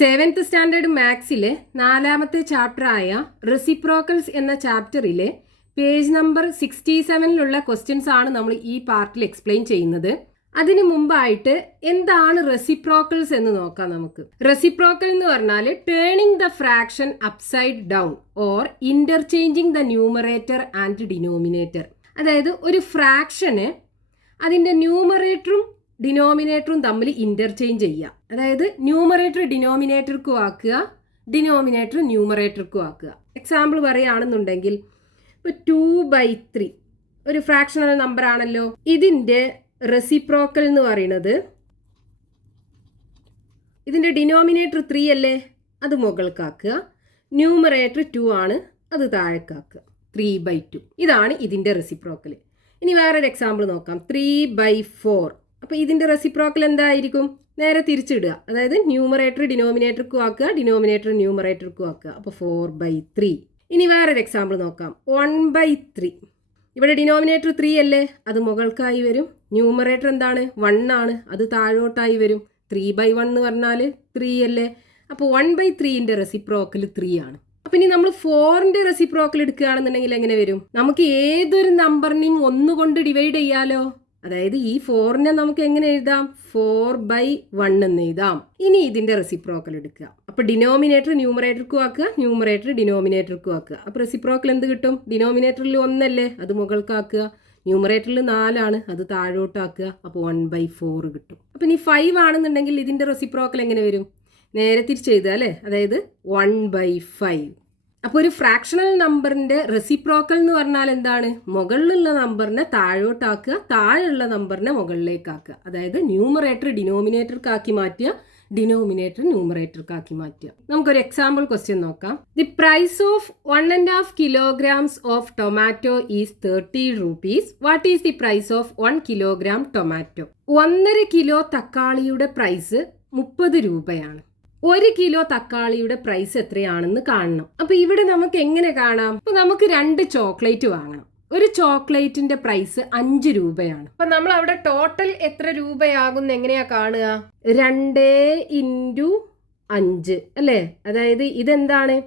Seventh standard മാത്സിലെ 4ാമത്തെ ചാപ്റ്ററായ reciprocals എന്ന ചാപ്റ്ററിലെ page number 67 questions ആണ് നമ്മൾ ഈ പാർട്ടിൽ എക്സ്പ്ലെയിൻ ചെയ്യുന്നത്. അതിനു മുമ്പായിട്ട് എന്താണ് റെസിപ്രോക്കൽസ് എന്ന് നോക്കാം നമുക്ക്. റെസിപ്രോക്കൽ എന്ന് പറഞ്ഞാൽ turning the fraction upside down or interchanging the numerator and denominator. അതായത് ഒരു ഫ്രാക്ഷന് അതിൻ്റെ ന്യൂമറേറ്ററും ഡിനോമിനേറ്ററും തമ്മിൽ ഇന്റർചേഞ്ച് ചെയ്യുക. അതായത് ന്യൂമറേറ്റർ ഡിനോമിനേറ്റർക്കും ആക്കുക, ഡിനോമിനേറ്റർ ന്യൂമറേറ്റർക്കും ആക്കുക. എക്സാമ്പിൾ പറയുകയാണെന്നുണ്ടെങ്കിൽ ഇപ്പോൾ 2/3 ഒരു ഫ്രാക്ഷണൽ നമ്പർ ആണല്ലോ. ഇതിൻ്റെ റെസിപ്രോക്കൽ എന്ന് പറയുന്നത് ഇതിൻ്റെ ഡിനോമിനേറ്റർ 3 അല്ലേ, അത് മുകൾക്കാക്കുക. ന്യൂമറേറ്റർ 2 ആണ്, അത് താഴേക്കാക്കുക. 3/2 ഇതാണ് ഇതിൻ്റെ റെസിപ്രോക്കൽ. ഇനി വേറൊരു എക്സാമ്പിൾ നോക്കാം. 3/4. അപ്പോൾ ഇതിൻ്റെ റെസിപ്രോക്കൽ എന്തായിരിക്കും? നേരെ തിരിച്ചിടുക. അതായത് ന്യൂമറേറ്റർ ഡിനോമിനേറ്റർക്കും ആക്കുക, ഡിനോമിനേറ്റർ ന്യൂമറേറ്റർക്കും ആക്കുക. അപ്പോൾ 4/3. ഇനി വേറൊരു എക്സാമ്പിൾ നോക്കാം. 1/3. ഇവിടെ ഡിനോമിനേറ്റർ 3 അല്ലേ, അത് മുകൾക്കായി വരും. ന്യൂമറേറ്റർ എന്താണ്? 1 ആണ്, അത് താഴോട്ടായി വരും. 3/1 എന്ന് പറഞ്ഞാൽ 3 അല്ലേ. അപ്പോൾ 1/3ൻ്റെ റെസിപ്രോക്കൽ 3 ആണ്. അപ്പം ഇനി നമ്മൾ 4ൻ്റെ റെസിപ്രോക്കൽ എടുക്കുകയാണെന്നുണ്ടെങ്കിൽ എങ്ങനെ വരും? നമുക്ക് ഏതൊരു നമ്പറിനെയും 1 കൊണ്ട് ഡിവൈഡ് ചെയ്യാലോ. അതായത് ഈ 4നെ നമുക്ക് എങ്ങനെ എഴുതാം? 4/1 എന്ന് എഴുതാം. ഇനി ഇതിൻ്റെ റെസിപ്രോക്കൽ എടുക്കുക. അപ്പോൾ ഡിനോമിനേറ്റർ ന്യൂമറേറ്റർക്കും ആക്കുക, ന്യൂമറേറ്റർ ഡിനോമിനേറ്റർക്കും ആക്കുക. അപ്പോൾ റെസിപ്രോക്കൽ എന്ത് കിട്ടും? ഡിനോമിനേറ്ററിൽ 1 അല്ലേ, അത് മുകൾക്കാക്കുക. ന്യൂമറേറ്ററിൽ 4 ആണ്, അത് താഴോട്ടാക്കുക. അപ്പോൾ 1/4 കിട്ടും. അപ്പോൾ ഇനി 5 ആണെന്നുണ്ടെങ്കിൽ ഇതിൻ്റെ റെസിപ്രോക്കൽ എങ്ങനെ വരും? നേരെ തിരിച്ചെഴുതുക അല്ലേ, അതായത് 1/5. അപ്പോൾ ഒരു ഫ്രാക്ഷണൽ നമ്പറിൻ്റെ റെസിപ്രോക്കൽ എന്ന് പറഞ്ഞാൽ എന്താണ്? മുകളിലുള്ള നമ്പറിനെ താഴോട്ടാക്കുക, താഴെയുള്ള നമ്പറിനെ മുകളിലേക്കാക്കുക. അതായത് ന്യൂമറേറ്റർ ഡിനോമിനേറ്റർക്കാക്കി മാറ്റുക, ഡിനോമിനേറ്റർ ന്യൂമറേറ്റർക്കാക്കി മാറ്റുക. നമുക്കൊരു എക്സാമ്പിൾ ക്വസ്റ്റ്യൻ നോക്കാം. The price of 1.5 kilograms of tomato is 30 rupees. What is the price of 1 kilogram tomato? 1.5 kilo തക്കാളിയുടെ പ്രൈസ് 30 രൂപയാണ്. 1 കിലോ തക്കാളിയുടെ പ്രൈസ് എത്രയാണെന്ന് കാണണം. അപ്പൊ ഇവിടെ നമുക്ക് എങ്ങനെ കാണാം? അപ്പൊ നമുക്ക് 2 ചോക്ലേറ്റ് വാങ്ങണം. ഒരു ചോക്ലേറ്റിന്റെ പ്രൈസ് 5 രൂപയാണ്. അപ്പൊ നമ്മൾ അവിടെ ടോട്ടൽ എത്ര രൂപയാകും എങ്ങനെയാ കാണുക? 2 × 5 അല്ലേ. അതായത് ഇതെന്താണ്?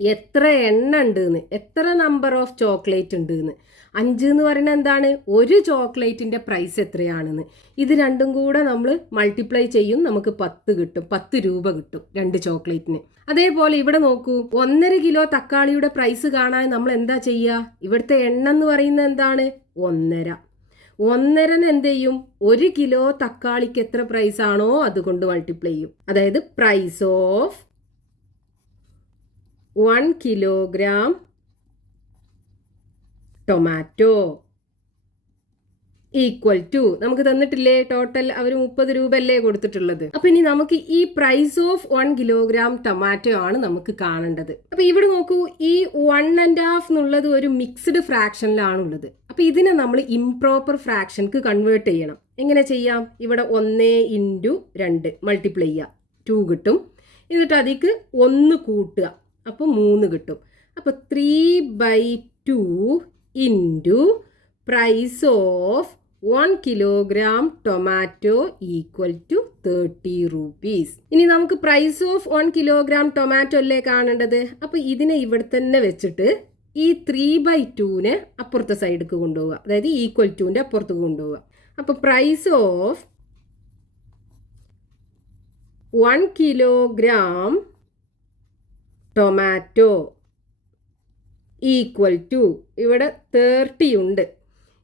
എത്ര എണ്ണ ഉണ്ട് എന്ന്, എത്ര നമ്പർ ഓഫ് ചോക്ലേറ്റ് ഉണ്ട് എന്ന്. 5 എന്ന് പറയുന്നത് എന്താണ്? ഒരു ചോക്ലേറ്റിൻ്റെ പ്രൈസ് എത്രയാണെന്ന്. ഇത് രണ്ടും കൂടെ നമ്മൾ മൾട്ടിപ്ലൈ ചെയ്യും, നമുക്ക് 10 കിട്ടും. 10 രൂപ കിട്ടും 2 ചോക്ലേറ്റിന്. അതേപോലെ ഇവിടെ നോക്കൂ, 1.5 കിലോ തക്കാളിയുടെ പ്രൈസ് കാണാൻ നമ്മൾ എന്താ ചെയ്യുക? ഇവിടുത്തെ എണ്ണ എന്ന് പറയുന്നത് എന്താണ്? 1.5. 1.5 എന്ത് ചെയ്യും? 1 കിലോ തക്കാളിക്ക് എത്ര പ്രൈസ് ആണോ അതുകൊണ്ട് മൾട്ടിപ്ലൈ ചെയ്യും. അതായത് price of 1 kilogram tomato equal to, നമുക്ക് തന്നിട്ടില്ലേ ടോട്ടൽ? അവർ 30 രൂപ അല്ലേ കൊടുത്തിട്ടുള്ളത്. അപ്പൊ ഇനി നമുക്ക് ഈ പ്രൈസ് ഓഫ് 1 kilogram ടൊമാറ്റോ ആണ് നമുക്ക് കാണേണ്ടത്. അപ്പൊ ഇവിടെ നോക്കൂ, ഈ 1.5 എന്നുള്ളത് ഒരു മിക്സ്ഡ് ഫ്രാക്ഷനിലാണുള്ളത്. അപ്പൊ ഇതിനെ നമ്മൾ ഇംപ്രോപ്പർ ഫ്രാക്ഷൻക്ക് കൺവേർട്ട് ചെയ്യണം. എങ്ങനെ ചെയ്യാം? ഇവിടെ 1 × 2 മൾട്ടിപ്ലൈ ചെയ്യുക, 2 കിട്ടും. എന്നിട്ട് അതിക്ക് 1 കൂട്ടുക, അപ്പോൾ 3 കിട്ടും. അപ്പോൾ 3/2 into price of 1 kilogram tomato equal to 30 rupees. ഇനി നമുക്ക് പ്രൈസ് ഓഫ് 1 kilogram ടൊമാറ്റോ അല്ലേ കാണേണ്ടത്. അപ്പോൾ ഇതിനെ ഇവിടെ തന്നെ വെച്ചിട്ട് ഈ 3/2നെ അപ്പുറത്തെ സൈഡിലേക്ക് കൊണ്ടുപോവുക, അതായത് ഈക്വൽ ടുവിൻ്റെ അപ്പുറത്തേക്ക് കൊണ്ടുപോവുക. അപ്പോൾ price of 1 kilogram tomato equal to, ഇവിടെ 30 ഉണ്ട്.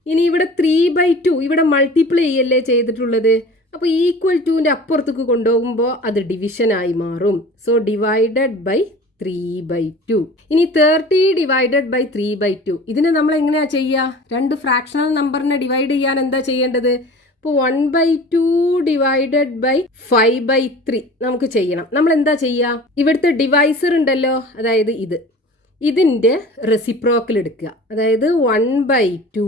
ഇനി ഇവിടെ 3/2 ഇവിടെ മൾട്ടിപ്ലൈ ചെയ്യല്ലേ ചെയ്തിട്ടുള്ളത്. അപ്പോൾ ഈക്വൽ ടുവിൻ്റെ അപ്പുറത്തേക്ക് കൊണ്ടുപോകുമ്പോൾ അത് ഡിവിഷനായി മാറും. So divided by 3/2. ഇനി 30 ഡിവൈഡഡ് ബൈ 3/2 ഇതിനെ നമ്മൾ എങ്ങനെയാ ചെയ്യുക? 2 ഫ്രാക്ഷണൽ നമ്പറിനെ ഡിവൈഡ് ചെയ്യാൻ എന്താ ചെയ്യേണ്ടത്? ഇപ്പോൾ 1/2 ഡിവൈഡഡ് ബൈ 5/3 നമുക്ക് ചെയ്യണം. നമ്മൾ എന്താ ചെയ്യുക? ഇവിടുത്തെ ഡിവൈസർ ഉണ്ടല്ലോ, അതായത് ഇതിൻ്റെ റെസിപ്രോക്കൽ എടുക്കുക. അതായത് 1/2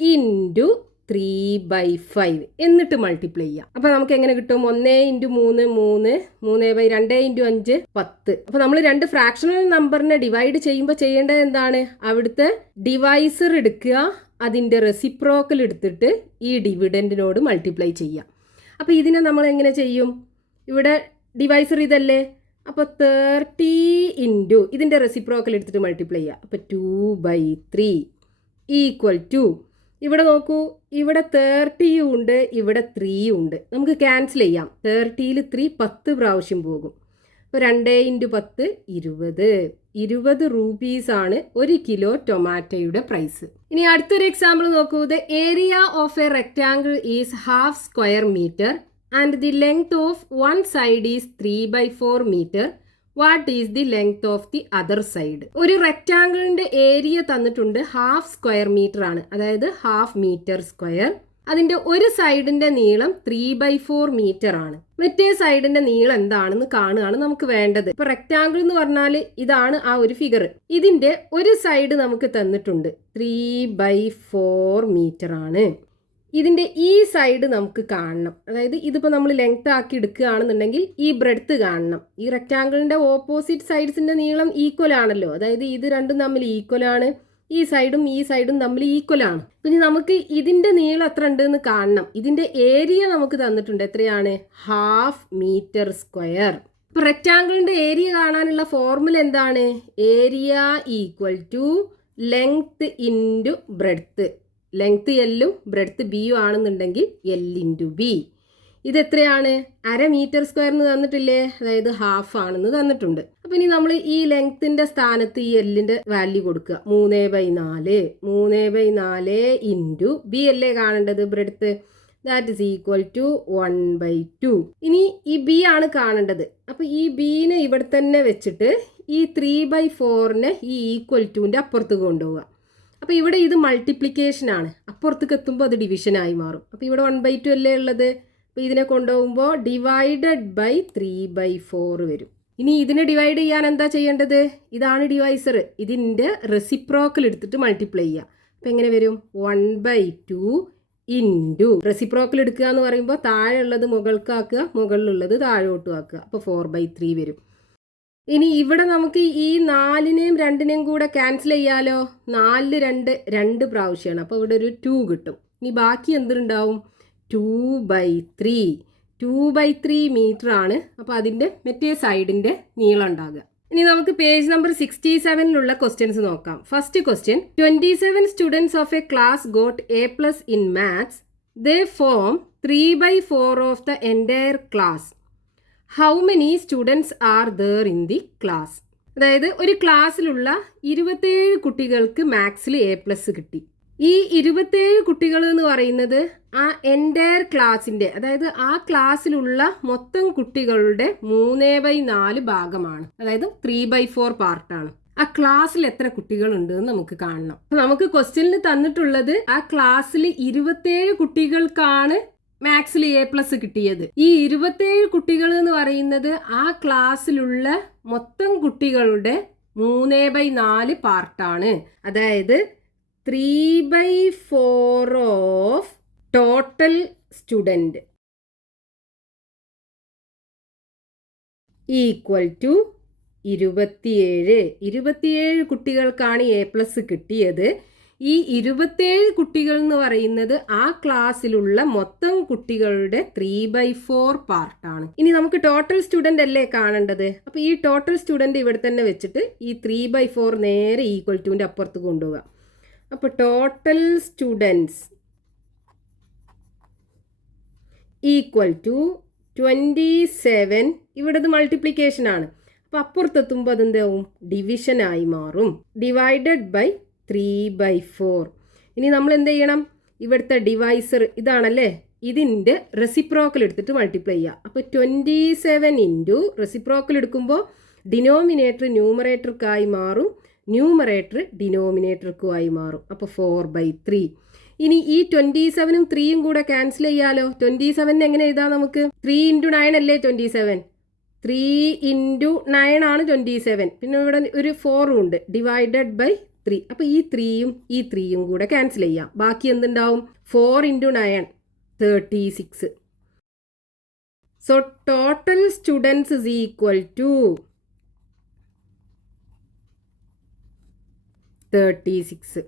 ഇൻറ്റു 3/5 എന്നിട്ട് മൾട്ടിപ്ലൈ ചെയ്യുക. അപ്പോൾ നമുക്ക് എങ്ങനെ കിട്ടും? 1 × 3 3, 3/2 × 5 10. അപ്പോൾ നമ്മൾ 2 ഫ്രാക്ഷണൽ നമ്പറിനെ ഡിവൈഡ് ചെയ്യുമ്പോൾ ചെയ്യേണ്ടത് എന്താണ്? അവിടുത്തെ ഡിവൈസർ എടുക്കുക, അതിൻ്റെ റെസിപ്രോക്കൽ എടുത്തിട്ട് ഈ ഡിവിഡൻറ്റിനോട് മൾട്ടിപ്ലൈ ചെയ്യാം. അപ്പോൾ ഇതിനെ നമ്മൾ എങ്ങനെ ചെയ്യും? ഇവിടെ ഡിവൈസർ ഇതല്ലേ. അപ്പോൾ 30 ഇൻറ്റു ഇതിൻ്റെ റെസിപ്രോക്കൽ എടുത്തിട്ട് മൾട്ടിപ്ലൈ ചെയ്യുക. അപ്പോൾ 2/3 ഈക്വൽ ടു, ഇവിടെ നോക്കൂ, ഇവിടെ 30 ഉണ്ട്, ഇവിടെ 3 ഉണ്ട്. നമുക്ക് ക്യാൻസൽ ചെയ്യാം. 30ൽ 3 10 പ്രാവശ്യം പോകും. അപ്പോൾ 2 ഇൻറ്റു 10 20 രൂപീസാണ് 1 കിലോ ടൊമാറ്റോയുടെ പ്രൈസ്. ഇനി അടുത്തൊരു എക്സാമ്പിൾ നോക്കൂ. The area of a rectangle is half square metre and the length of one side is 3/4 metre. What is the length of the other side? ഒരു റെക്റ്റാങ്കിളിന്റെ ഏരിയ തന്നിട്ടുണ്ട്, ഹാഫ് സ്ക്വയർ മീറ്റർ ആണ്, അതായത് half metre square. അതിന്റെ ഒരു സൈഡിന്റെ നീളം 3/4 metre ആണ്. മറ്റേ സൈഡിന്റെ നീളം എന്താണെന്ന് കാണുകയാണ് നമുക്ക് വേണ്ടത്. ഇപ്പൊ റെക്റ്റാങ്കിൾ എന്ന് പറഞ്ഞാൽ ഇതാണ് ആ ഒരു ഫിഗർ. ഇതിന്റെ ഒരു സൈഡ് നമുക്ക് തന്നിട്ടുണ്ട് 3/4 മീറ്റർ ആണ്. ഇതിന്റെ ഈ സൈഡ് നമുക്ക് കാണണം. അതായത് ഇതിപ്പോൾ നമ്മൾ ലെങ്ത് ആക്കി എടുക്കുകയാണെന്നുണ്ടെങ്കിൽ ഈ ബ്രെഡ്ത്ത് കാണണം. ഈ റെക്റ്റാങ്കിളിന്റെ ഓപ്പോസിറ്റ് സൈഡ്സിന്റെ നീളം ഈക്വൽ ആണല്ലോ. അതായത് ഇത് രണ്ടും തമ്മിൽ ഈക്വൽ ആണ്, ഈ സൈഡും തമ്മിൽ ഈക്വൽ ആണ്. പിന്നെ നമുക്ക് ഇതിന്റെ നീളം എത്ര ഉണ്ട് എന്ന് കാണണം. ഇതിന്റെ ഏരിയ നമുക്ക് തന്നിട്ടുണ്ട്, എത്രയാണ്? Half metre square. ഇപ്പൊ റെക്റ്റാങ്കിളിന്റെ ഏരിയ കാണാനുള്ള ഫോർമുല എന്താണ്? Area equal to length into breadth. Length എല്ലും ബ്രെഡ്ത്ത് ബിയും ആണെന്നുണ്ടെങ്കിൽ എൽ ഇൻറ്റു ബി. ഇതെത്രയാണ്? 1/2 മീറ്റർ സ്ക്വയർ എന്ന് തന്നിട്ടില്ലേ? അതായത് ഹാഫ് ആണെന്ന് തന്നിട്ടുണ്ട്. അപ്പം ഇനി നമ്മൾ ഈ ലെങ്ത്തിന്റെ സ്ഥാനത്ത് ഈ എല്ലിന്റെ വാല്യൂ കൊടുക്കുക. 3/4 ഇൻറ്റു ബി അല്ലേ കാണേണ്ടത്, breadth. That is equal to 1/2. ഇനി ഈ ബി ആണ് കാണേണ്ടത്. അപ്പം ഈ ബീനെ ഇവിടെ തന്നെ വെച്ചിട്ട് ഈ 3/4നെ ഈ ഈക്വൽ ടുവിൻ്റെ അപ്പുറത്ത് കൊണ്ടുപോവുക. അപ്പോൾ ഇവിടെ ഇത് മൾട്ടിപ്ലിക്കേഷൻ ആണ്, അപ്പുറത്തേക്ക് എത്തുമ്പോൾ അത് ഡിവിഷനായി മാറും. അപ്പോൾ ഇവിടെ 1/2 അല്ലേ ഉള്ളത്. അപ്പോൾ ഇതിനെ കൊണ്ടുപോകുമ്പോൾ ഡിവൈഡഡ് ബൈ 3/4 വരും. ഇനി ഇതിനെ ഡിവൈഡ് ചെയ്യാൻ എന്താ ചെയ്യേണ്ടത്? ഇതാണ് ഡിവൈസർ. ഇതിൻ്റെ റെസിപ്രോക്കൽ എടുത്തിട്ട് മൾട്ടിപ്ലൈ ചെയ്യുക. അപ്പോൾ എങ്ങനെ വരും? 1/2 ഇൻറ്റു റെസിപ്രോക്കൽ എടുക്കുക എന്ന് പറയുമ്പോൾ താഴെ ഉള്ളത് മുകൾക്കാക്കുക, മുകളിലുള്ളത് താഴോട്ടും ആക്കുക. അപ്പോൾ 4/3 വരും. ഇനി ഇവിടെ നമുക്ക് ഈ 4നെയും 2നെയും കൂടെ ക്യാൻസൽ ചെയ്യാലോ. 4 2 പ്രാവശ്യമാണ്. അപ്പോൾ ഇവിടെ ഒരു 2 കിട്ടും. ഇനി ബാക്കി എന്തുണ്ടാവും? 2/3 മീറ്റർ ആണ്. അപ്പോൾ അതിൻ്റെ മറ്റേ സൈഡിൻ്റെ നീളം ഉണ്ടാകുക. ഇനി നമുക്ക് പേജ് നമ്പർ 67 ക്വസ്റ്റ്യൻസ് നോക്കാം. First question, 27 students of A class got A+ in maths. They form 3/4 of the entire class. How many students are there in the class? അതായത് ഒരു ക്ലാസ്സിലുള്ള 27 കുട്ടികൾക്ക് മാത്സിൽ A+ കിട്ടി. ഈ 27 കുട്ടികൾ എന്ന് പറയുന്നത് ആ എൻറ്റയർ ക്ലാസിൻ്റെ, അതായത് ആ ക്ലാസ്സിലുള്ള മൊത്തം കുട്ടികളുടെ 3/4 ഭാഗമാണ്. അതായത് 3/4 പാർട്ടാണ്. ആ ക്ലാസ്സിൽ എത്ര കുട്ടികളുണ്ട് എന്ന് നമുക്ക് കാണണം. നമുക്ക് ക്വസ്റ്റ്യനിൽ തന്നിട്ടുള്ളത് ആ ക്ലാസ്സിൽ 27 കുട്ടികൾക്കാണ് മാത്സിൽ A+ കിട്ടിയത്. ഈ 27 കുട്ടികൾ എന്ന് പറയുന്നത് ആ ക്ലാസ്സിലുള്ള മൊത്തം കുട്ടികളുടെ 3/4 പാർട്ടാണ്. അതായത് 3/4 of total student equal to 27 കുട്ടികൾക്കാണ് A+ കിട്ടിയത്. ഈ 27 കുട്ടികൾ എന്ന് പറയുന്നത് ആ ക്ലാസ്സിലുള്ള മൊത്തം കുട്ടികളുടെ 3/4 പാർട്ടാണ്. ഇനി നമുക്ക് ടോട്ടൽ സ്റ്റുഡൻ്റ് അല്ലേ കാണേണ്ടത്. അപ്പോൾ ഈ ടോട്ടൽ സ്റ്റുഡൻ്റ് ഇവിടെ തന്നെ വെച്ചിട്ട് ഈ 3/4 നേരെ ഈക്വൽ ടുവിൻ്റെ അപ്പുറത്ത് കൊണ്ടുപോകാം. അപ്പോൾ ടോട്ടൽ സ്റ്റുഡൻസ് ഈക്വൽ ടു 27. ഇവിടെ ഇത് മൾട്ടിപ്ലിക്കേഷൻ ആണ്. അപ്പോൾ അപ്പുറത്തെത്തുമ്പോൾ അതെന്താവും? ഡിവിഷനായി മാറും. Divided by 3/4. ഇനി നമ്മൾ എന്ത് ചെയ്യണം? ഇവിടുത്തെ ഡിവൈസർ ഇതാണല്ലേ, ഇതിൻ്റെ റെസിപ്രോക്കൽ എടുത്തിട്ട് മൾട്ടിപ്ലൈ ചെയ്യുക. അപ്പോൾ 27 ഇൻറ്റു റെസിപ്രോക്കൽ എടുക്കുമ്പോൾ ഡിനോമിനേറ്റർ ന്യൂമറേറ്റർക്കായി മാറും, ന്യൂമറേറ്റർ ഡിനോമിനേറ്റർക്കുമായി മാറും. അപ്പോൾ 4/3. ഇനി ഈ 27ഉം 3യും കൂടെ ക്യാൻസൽ ചെയ്യാലോ. 27 എങ്ങനെ എഴുതാം നമുക്ക്? 3 × 9 അല്ലേ 27. 3 × 9 ആണ് 27. പിന്നെ ഇവിടെ ഒരു 4 ഉണ്ട്. Divided by 3. അപ്പോൾ ഈ 3യും കൂടെ ക്യാൻസൽ ചെയ്യാം. ബാക്കി എന്തുണ്ടാവും? 4 × 9 36. So total students is equal to 36.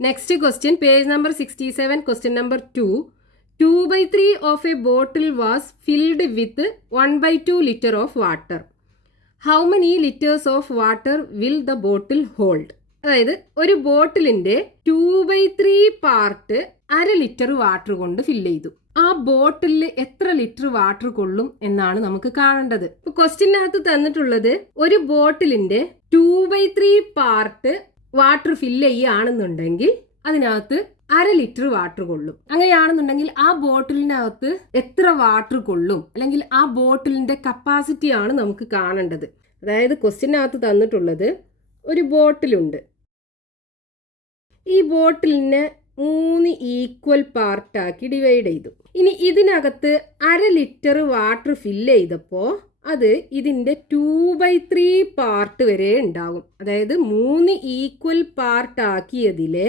Next question, page number 67, question number 2. 2/3 of a bottle was filled with 1/2 liter of water. How many liters of water will the bottle hold? അതായത് ഒരു ബോട്ടിലിന്റെ 2/3 part 1/2 litre water കൊണ്ട് fill ചെയ്തു. ആ ബോട്ടിലിൽ എത്ര litre water കൊള്ളും എന്നാണ് നമുക്ക് കാണേണ്ടത്. ഇപ്പൊ ക്വസ്റ്റ്യനകത്ത് തന്നിട്ടുള്ളത് ഒരു ബോട്ടിലിന്റെ 2/3 പാർട്ട് വാട്ടർ ഫില്ല് ചെയ്യുകയാണെന്നുണ്ടെങ്കിൽ അതിനകത്ത് 1/2 ലിറ്റർ വാട്ടർ കൊള്ളും. അങ്ങനെയാണെന്നുണ്ടെങ്കിൽ ആ ബോട്ടിലിനകത്ത് എത്ര വാട്ടർ കൊള്ളും, അല്ലെങ്കിൽ ആ ബോട്ടിലിന്റെ കപ്പാസിറ്റി ആണ് നമുക്ക് കാണേണ്ടത്. അതായത് ക്വസ്റ്റ്യനകത്ത് തന്നിട്ടുള്ളത് ഒരു ബോട്ടിലുണ്ട്. ഈ ബോട്ടിലിനെ 3 ഈക്വൽ പാർട്ടാക്കി ഡിവൈഡ് ചെയ്തു. ഇനി ഇതിനകത്ത് 1/2 ലിറ്റർ വാട്ടർ ഫില്ല് ചെയ്തപ്പോൾ അത് ഇതിൻ്റെ 2/3 പാർട്ട് വരെ ഉണ്ടാകും. അതായത് 3 ഈക്വൽ പാർട്ടാക്കിയതിലെ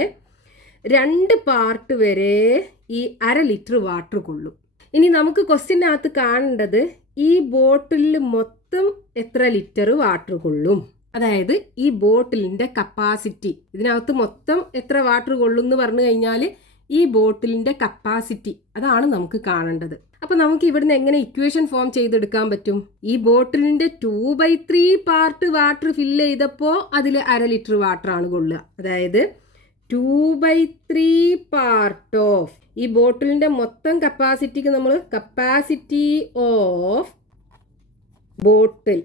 2 പാർട്ട് വരെ ഈ 1/2 ലിറ്റർ വാട്ടർ കൊള്ളും. ഇനി നമുക്ക് ക്വസ്റ്റ്യനകത്ത് കാണേണ്ടത് ഈ ബോട്ടിലിൽ മൊത്തം എത്ര ലിറ്റർ വാട്ടർ കൊള്ളും, അതായത് ഈ ബോട്ടിലിൻ്റെ കപ്പാസിറ്റി. ഇതിനകത്ത് മൊത്തം എത്ര വാട്ടർ കൊള്ളും എന്ന് പറഞ്ഞു കഴിഞ്ഞാൽ ഈ ബോട്ടിലിൻ്റെ കപ്പാസിറ്റി അതാണ് നമുക്ക് കാണേണ്ടത്. അപ്പോൾ നമുക്ക് ഇവിടുന്ന് എങ്ങനെ ഇക്വേഷൻ ഫോം ചെയ്തെടുക്കാൻ പറ്റും? ഈ ബോട്ടിലിൻ്റെ 2/3 പാർട്ട് വാട്ടർ ഫില്ല് ചെയ്തപ്പോൾ അതിൽ 1/2 ലിറ്റർ വാട്ടർ ആണ് കൊള്ളുക. അതായത് 2/3 പാർട്ട് ഓഫ് ഈ ബോട്ടിലിൻ്റെ മൊത്തം കപ്പാസിറ്റിക്ക് നമ്മൾ കപ്പാസിറ്റി ഓഫ് ബോട്ടിൽ,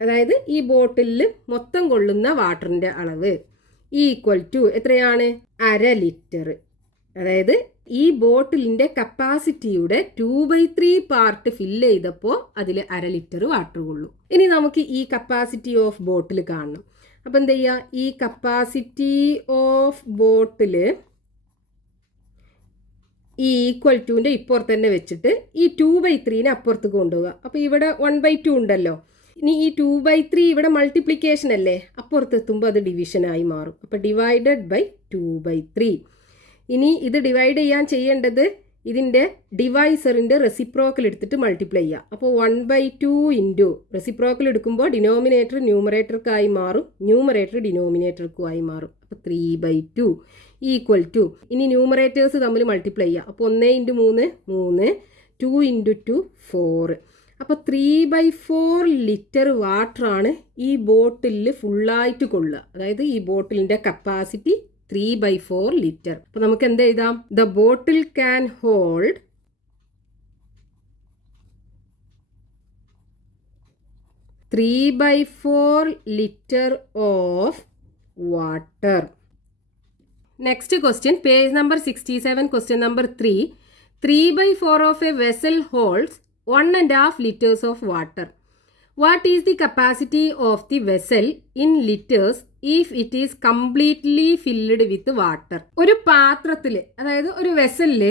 അതായത് ഈ ബോട്ടിലിൽ മൊത്തം കൊള്ളുന്ന വാട്ടറിൻ്റെ അളവ് ഈക്വൽ ടു എത്രയാണ്? 1/2 ലിറ്റർ. അതായത് ഈ ബോട്ടിലിൻ്റെ കപ്പാസിറ്റിയുടെ 2/3 പാർട്ട് ഫില്ല് ചെയ്തപ്പോൾ അതിൽ 1/2 ലിറ്റർ വാട്ടർ കൊള്ളും. ഇനി നമുക്ക് ഈ കപ്പാസിറ്റി ഓഫ് ബോട്ടിൽ കാണണം. അപ്പം എന്ത് ചെയ്യുക? ഈ കപ്പാസിറ്റി ഓഫ് ബോട്ടിൽ ഈ ഈക്വൽ ടുവിൻ്റെ ഇപ്പുറത്ത് തന്നെ വെച്ചിട്ട് ഈ 2/3 അപ്പുറത്ത് കൊണ്ടുപോകുക. അപ്പോൾ ഇവിടെ 1/2 ഉണ്ടല്ലോ. ഇനി ഈ 2/3 ഇവിടെ മൾട്ടിപ്ലിക്കേഷൻ അല്ലേ, അപ്പുറത്തെത്തുമ്പോൾ അത് ഡിവിഷനായി മാറും. അപ്പോൾ ഡിവൈഡഡ് ബൈ 2/3. ഇനി ഇത് ഡിവൈഡ് ചെയ്യാൻ ചെയ്യേണ്ടത് ഇതിൻ്റെ ഡിവൈസറിൻ്റെ റെസിപ്രോക്കൽ എടുത്തിട്ട് മൾട്ടിപ്ലൈ ചെയ്യുക. അപ്പോൾ 1/2 ഇൻറ്റു റെസിപ്രോക്കൽ എടുക്കുമ്പോൾ ഡിനോമിനേറ്റർ ന്യൂമറേറ്റർക്കായി മാറും, ന്യൂമറേറ്റർ ഡിനോമിനേറ്റർക്കുമായി മാറും. അപ്പോൾ 3/2 ഈക്വൽ ടു ഇനി ന്യൂമറേറ്റേഴ്സ് തമ്മിൽ മൾട്ടിപ്ലൈ ചെയ്യുക. അപ്പോൾ 1 × 3 3, 2 × 2 4. അപ്പോൾ 3/4 ലിറ്റർ വാട്ടറാണ് ഈ ബോട്ടിലിൽ ഫുള്ളായിട്ട് കൊള്ളുക. അതായത് ഈ ബോട്ടിലിൻ്റെ കപ്പാസിറ്റി 3/4 ലിറ്റർ. അപ്പോൾ നമുക്ക് എന്ത് എഴുതാം? The bottle can hold 3/4 litre of water. Next question, page number 67, question number 3. 3/4 of a vessel holds 1.5 liters of water. What is the capacity of the vessel in liters if it is completely filled with water? ഒരു പാത്രത്തിൽ, അതായത് ഒരു വെസലിൽ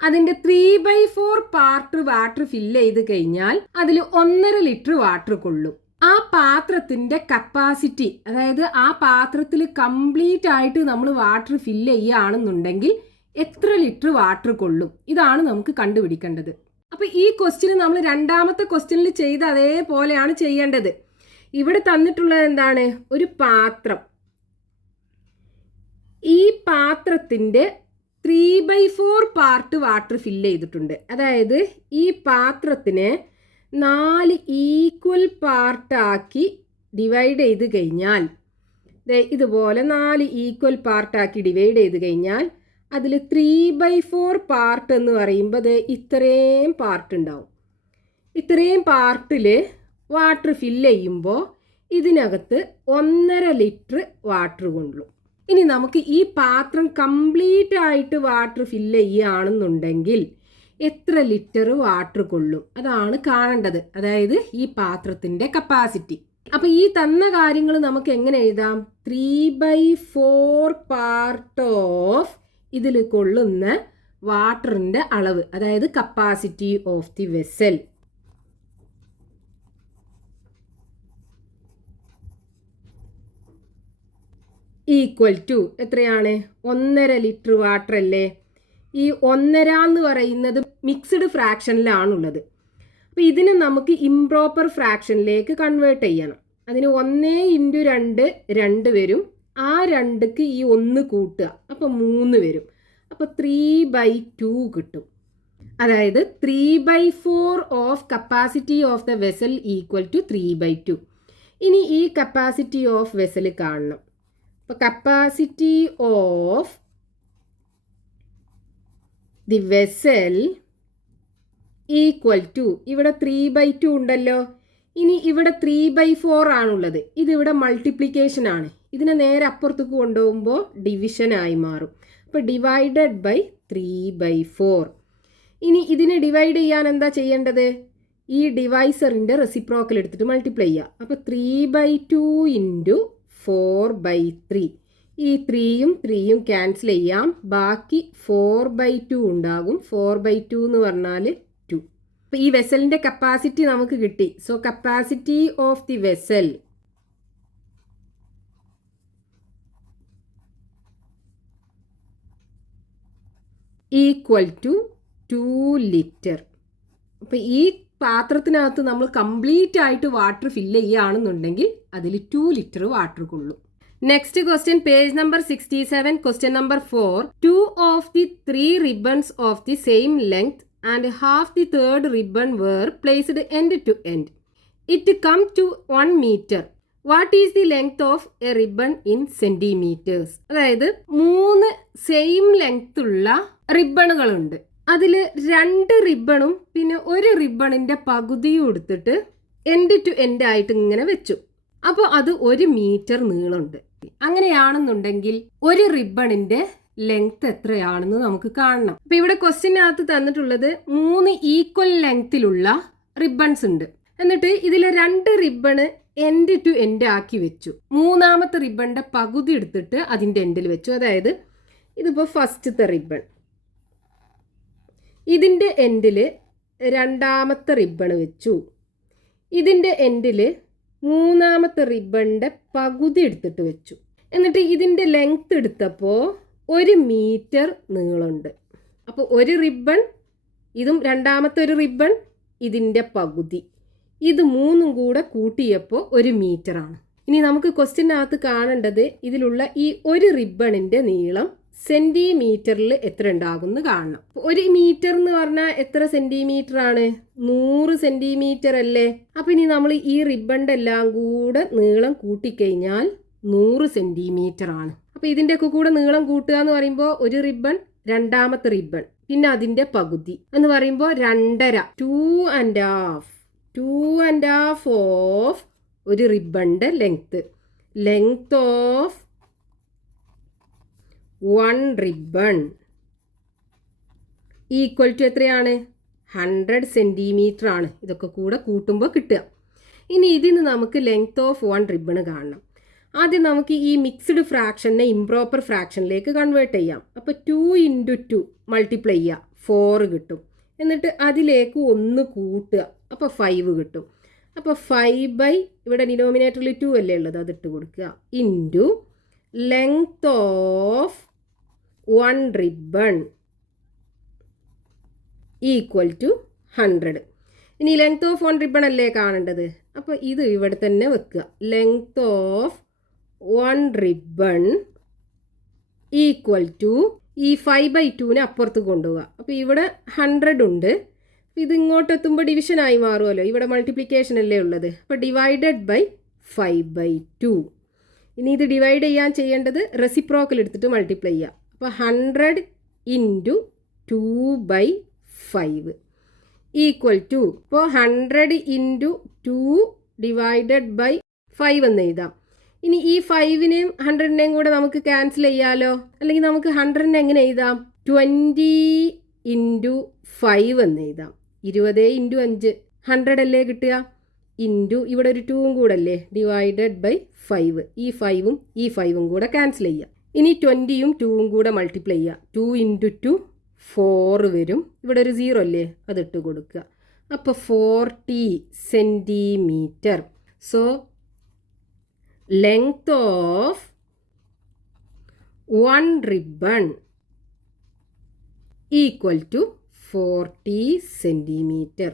അതിൻ്റെ 3/4 part water fill ചെയ്ത് കഴിഞ്ഞാൽ അതിൽ 1.5 litre water കൊള്ളും. ആ പാത്രത്തിൻ്റെ കപ്പാസിറ്റി, അതായത് ആ പാത്രത്തിൽ കംപ്ലീറ്റ് ആയിട്ട് നമ്മൾ വാട്ടർ ഫില്ല് ചെയ്യുകയാണെന്നുണ്ടെങ്കിൽ എത്ര ലിറ്റർ വാട്ടർ കൊള്ളും? ഇതാണ് നമുക്ക് കണ്ടുപിടിക്കേണ്ടത്. അപ്പോൾ ഈ ക്വസ്റ്റ്യൻ നമ്മൾ രണ്ടാമത്തെ ക്വസ്റ്റ്യനിൽ ചെയ്ത് അതേപോലെയാണ് ചെയ്യേണ്ടത്. ഇവിടെ തന്നിട്ടുള്ളത് എന്താണ്? ഒരു പാത്രം. ഈ പാത്രത്തിൻ്റെ 3/4 പാർട്ട് വാട്ടർ ഫില്ല് ചെയ്തിട്ടുണ്ട്. അതായത് ഈ പാത്രത്തിനെ 4 ഈക്വൽ പാർട്ടാക്കി ഡിവൈഡ് ചെയ്ത് കഴിഞ്ഞാൽ, ഇതുപോലെ 4 ഈക്വൽ പാർട്ടാക്കി ഡിവൈഡ് ചെയ്ത് കഴിഞ്ഞാൽ അതിൽ 3/4 പാർട്ട് എന്ന് പറയുമ്പോൾ ഇത്രയും പാർട്ട് ഉണ്ടാവും. ഇത്രയും പാർട്ടിൽ വാട്ടർ ഫില്ല് ചെയ്യുമ്പോൾ ഇതിനകത്ത് 1.5 ലിറ്റർ വാട്ടർ കൊള്ളും. ഇനി നമുക്ക് ഈ പാത്രം കംപ്ലീറ്റ് ആയിട്ട് വാട്ടർ ഫില്ല് ചെയ്യുകയാണെന്നുണ്ടെങ്കിൽ എത്ര ലിറ്റർ വാട്ടർ കൊള്ളും? അതാണ് കാണേണ്ടത്. അതായത് ഈ പാത്രത്തിൻ്റെ കപ്പാസിറ്റി. അപ്പോൾ ഈ തന്ന കാര്യങ്ങൾ നമുക്ക് എങ്ങനെ എഴുതാം? 3/4 പാർട്ട് ഓഫ് ഇതിൽ കൊള്ളുന്ന വാട്ടറിൻ്റെ അളവ്, അതായത് capacity of the vessel, equal to എത്രയാണ്? 1.5 ലിറ്റർ വാട്ടർ അല്ലേ? ഈ 1.5 എന്ന് പറയുന്നത് മിക്സ്ഡ് ഫ്രാക്ഷനിലാണുള്ളത്. അപ്പോൾ ഇതിനെ നമുക്ക് ഇംപ്രോപ്പർ ഫ്രാക്ഷനിലേക്ക് കൺവേർട്ട് ചെയ്യണം. അതിന് 1 × 2 2 വരും. ആ 2ക്ക് ഈ 1 കൂട്ടുക, അപ്പോൾ 3 വരും. അപ്പോൾ 3/2 കിട്ടും. അതായത് 3/4 ഓഫ് capacity of the vessel equal to 3/2. ഇനി ഈ കപ്പാസിറ്റി ഓഫ് വെസൽ കാണണം. അപ്പോൾ capacity of the vessel equal to, ഇവിടെ 3/2 ഉണ്ടല്ലോ, ഇനി ഇവിടെ 3/4 ആണുള്ളത്. ഇതിവിടെ മൾട്ടിപ്ലിക്കേഷൻ ആണ്. ഇതിനെ നേരെ അപ്പുറത്തേക്ക് കൊണ്ടുപോകുമ്പോൾ ഡിവിഷനായി മാറും. അപ്പോൾ ഡിവൈഡഡ് ബൈ 3/4. ഇനി ഇതിനെ ഡിവൈഡ് ചെയ്യാൻ എന്താ ചെയ്യേണ്ടത്? ഈ ഡിവൈസറിൻ്റെ റെസിപ്രോക്കൽ എടുത്തിട്ട് മൾട്ടിപ്ലൈ ചെയ്യുക. അപ്പോൾ 3/2 ഇൻറ്റു 4/3. ഈ 3യും 3യും ക്യാൻസൽ ചെയ്യാം. ബാക്കി 4/2 ഉണ്ടാകും. 4/2 എന്ന് പറഞ്ഞാൽ 2. അപ്പോൾ ഈ വെസലിൻ്റെ കപ്പാസിറ്റി നമുക്ക് കിട്ടി. So capacity of the vessel equal to 2 litre. അപ്പോൾ ഈ പാത്രത്തിനകത്ത് നമ്മൾ കംപ്ലീറ്റ് ആയിട്ട് വാട്ടർ ഫില്ല് ചെയ്യുകയാണെന്നുണ്ടെങ്കിൽ അതിൽ 2 ലിറ്റർ വാട്ടർ കൊള്ളും. Next question, page number 67, question number 4. 2 of the 3 ribbons of the same length and half the third ribbon were placed end to end. It come to 1 metre. What is the length of a ribbon in centimetres? അതായത് 3 same length ഉള്ള റിബണുകളുണ്ട്. അതിൽ 2 റിബണും പിന്നെ ഒരു റിബണിൻ്റെ പകുതിയും എടുത്തിട്ട് end to end ആയിട്ട് ഇങ്ങനെ വെച്ചു. അപ്പോൾ അത് 1 മീറ്റർ നീളമുണ്ട്. അങ്ങനെയാണെന്നുണ്ടെങ്കിൽ ഒരു റിബണിൻ്റെ ലെങ്ത് എത്രയാണെന്ന് നമുക്ക് കാണണം. അപ്പോൾ ഇവിടെ ക്വസ്റ്റ്യനകത്ത് തന്നിട്ടുള്ളത് 3 ഈക്വൽ ലെങ്ത്തിലുള്ള റിബൺസ് ഉണ്ട്. എന്നിട്ട് ഇതിലെ 2 റിബണ് എൻഡ് ടു എൻഡ് ആക്കി വെച്ചു. മൂന്നാമത്തെ റിബണിൻ്റെ പകുതി എടുത്തിട്ട് അതിൻ്റെ എൻഡിൽ വെച്ചു. അതായത് ഇതിപ്പോൾ ഫസ്റ്റത്തെ റിബൺ, ഇതിൻ്റെ എൻഡിൽ രണ്ടാമത്തെ റിബൺ വെച്ചു. ഇതിൻ്റെ എൻഡിൽ മൂന്നാമത്തെ റിബണിൻ്റെ പകുതി എടുത്തിട്ട് വെച്ചു. എന്നിട്ട് ഇതിൻ്റെ ലെങ്ത് എടുത്തപ്പോൾ 1 മീറ്റർ നീളമുണ്ട്. അപ്പോൾ ഒരു റിബൺ, ഇതും രണ്ടാമത്തെ ഒരു റിബൺ, ഇതിൻ്റെ പകുതി, ഇത് 3ഉം കൂടെ കൂട്ടിയപ്പോൾ 1 മീറ്ററാണ്. ഇനി നമുക്ക് ക്വസ്റ്റ്യനകത്ത് കാണേണ്ടത് ഇതിലുള്ള ഈ ഒരു റിബണിൻ്റെ നീളം സെൻറ്റിമീറ്ററിൽ എത്ര ഉണ്ടാകുമെന്ന് കാണണം. 1 മീറ്റർ എന്ന് പറഞ്ഞാൽ എത്ര സെൻറ്റിമീറ്റർ ആണ്? 100 സെൻറ്റിമീറ്റർ അല്ലേ? അപ്പോൾ ഇനി നമ്മൾ ഈ റിബണിൻ്റെ എല്ലാം കൂടെ നീളം കൂട്ടിക്കഴിഞ്ഞാൽ 100 സെൻറ്റിമീറ്റർ ആണ്. അപ്പോൾ ഇതിൻ്റെ ഒക്കെ കൂടെ നീളം കൂട്ടുക എന്ന് പറയുമ്പോൾ ഒരു റിബൺ, രണ്ടാമത്തെ റിബൺ, പിന്നെ അതിൻ്റെ പകുതി എന്ന് പറയുമ്പോൾ 2.5, 2.5 ഓഫ് ഒരു റിബണിൻ്റെ length of 1 ribbon equal to എത്രയാണ്? 100 സെൻറ്റിമീറ്റർ ആണ്. ഇതൊക്കെ കൂടെ കൂട്ടുമ്പോൾ കിട്ടുക. ഇനി ഇതിന് നമുക്ക് ലെങ്ത് ഓഫ് 1 റിബൺ കാണണം. ആദ്യം നമുക്ക് ഈ മിക്സ്ഡ് ഫ്രാക്ഷനെ ഇംപ്രോപ്പർ ഫ്രാക്ഷനിലേക്ക് കൺവേർട്ട് ചെയ്യാം. അപ്പോൾ 2 × 2 മൾട്ടിപ്ലൈ ചെയ്യുക, 4 കിട്ടും. എന്നിട്ട് അതിലേക്ക് 1 കൂട്ടുക, അപ്പോൾ 5 കിട്ടും. അപ്പോൾ 5 ഇവിടെ ഡിനോമിനേറ്ററിൽ 2 അല്ലേ ഉള്ളത്, അതിട്ട് കൊടുക്കുക, into length of 1 ribbon equal to 100. ഇനി ലെങ്ത് ഓഫ് 1 റിബൺ അല്ലേ കാണേണ്ടത്. അപ്പോൾ ഇത് ഇവിടെ തന്നെ വെക്കുക. Length of 1 ribbon equal to ഈ 5/2നെ അപ്പുറത്ത് കൊണ്ടുപോവുക. അപ്പോൾ ഇവിടെ 100 ഉണ്ട്. ഇത് ഇങ്ങോട്ട് എത്തുമ്പോൾ ഡിവിഷനായി മാറുമല്ലോ. ഇവിടെ മൾട്ടിപ്ലിക്കേഷൻ അല്ലേ ഉള്ളത്. അപ്പോൾ ഡിവൈഡഡ് ബൈ 5/2. ഇനി ഇത് ഡിവൈഡ് ചെയ്യാൻ ചെയ്യേണ്ടത് റെസിപ്രോക്കൽ എടുത്തിട്ട് മൾട്ടിപ്ലൈ ചെയ്യുക. അപ്പോൾ 100 × 2/5 ഈക്വൽ ടു, ഇപ്പോൾ 100 × 2 ഡിവൈഡഡ് ബൈ 5 എന്ന് എഴുതാം. ഇനി ഈ 5നെയും 100നെയും കൂടെ നമുക്ക് ക്യാൻസൽ ചെയ്യാമല്ലോ. അല്ലെങ്കിൽ നമുക്ക് 100നെ എങ്ങനെ എഴുതാം? 20 × 5 എന്ന് എഴുതാം. 20 × 5 100 അല്ലേ കിട്ടുക. ഇൻറ്റു ഇവിടെ ഒരു 2ഉം കൂടെ അല്ലേ, ഡിവൈഡഡ് ബൈ 5. ഈ 5ഉം ഈ 5ഉം കൂടെ ക്യാൻസൽ ചെയ്യുക. ഇനി 20യും 2ഉം കൂടെ മൾട്ടിപ്ലൈ ചെയ്യുക. 2 × 2 4 വരും. ഇവിടെ ഒരു 0 അല്ലേ, അതിട്ട് കൊടുക്കുക. അപ്പോൾ 40 centimetre. So length of 1 ribbon equal to 40 centimetre.